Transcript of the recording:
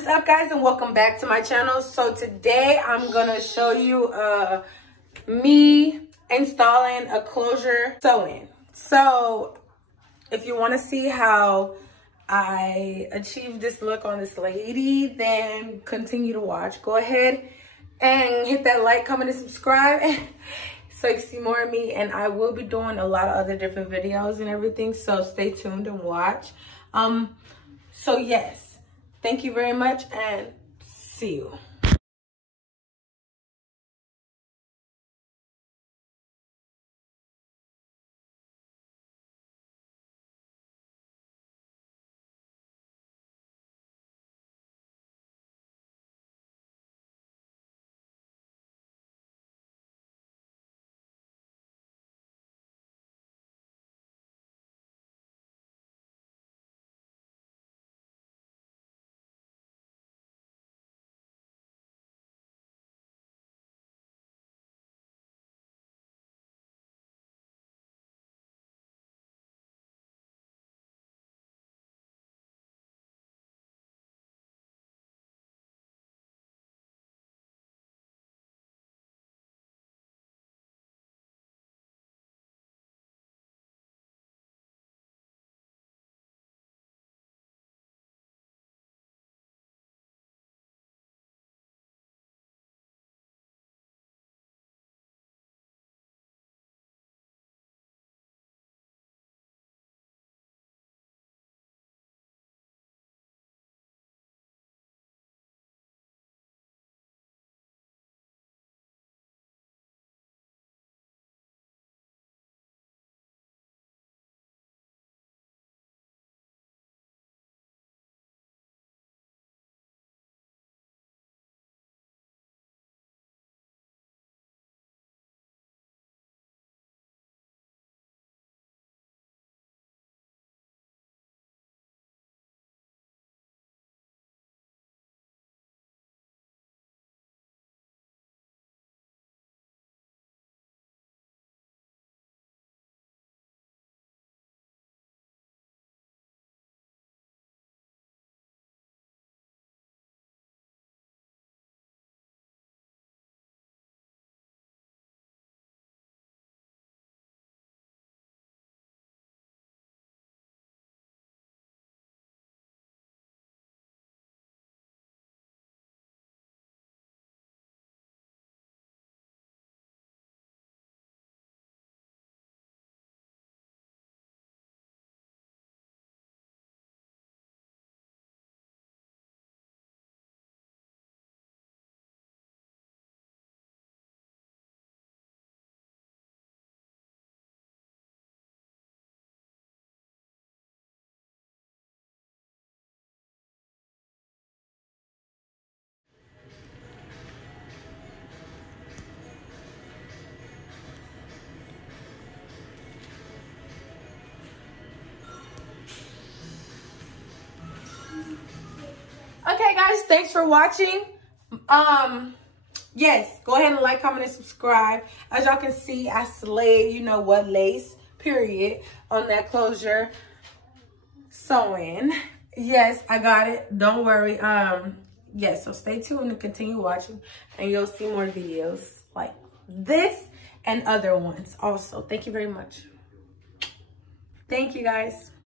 What is up, guys, and welcome back to my channel. So today I'm gonna show you me installing a closure sew-in. So if you want to see how I achieved this look on this lady, then continue to watch. Go ahead and hit that like, comment, and subscribe so you can see more of me. And I will be doing a lot of other different videos and everything, so stay tuned and watch. So yes, thank you very much and see you. Okay, guys, thanks for watching. Yes, go ahead and like, comment, and subscribe. As y'all can see, I slayed, you know what, lace, period, on that closure sewing. Yes, I got it. Don't worry. Yes, so stay tuned and continue watching, and you'll see more videos like this and other ones also. Thank you very much. Thank you, guys.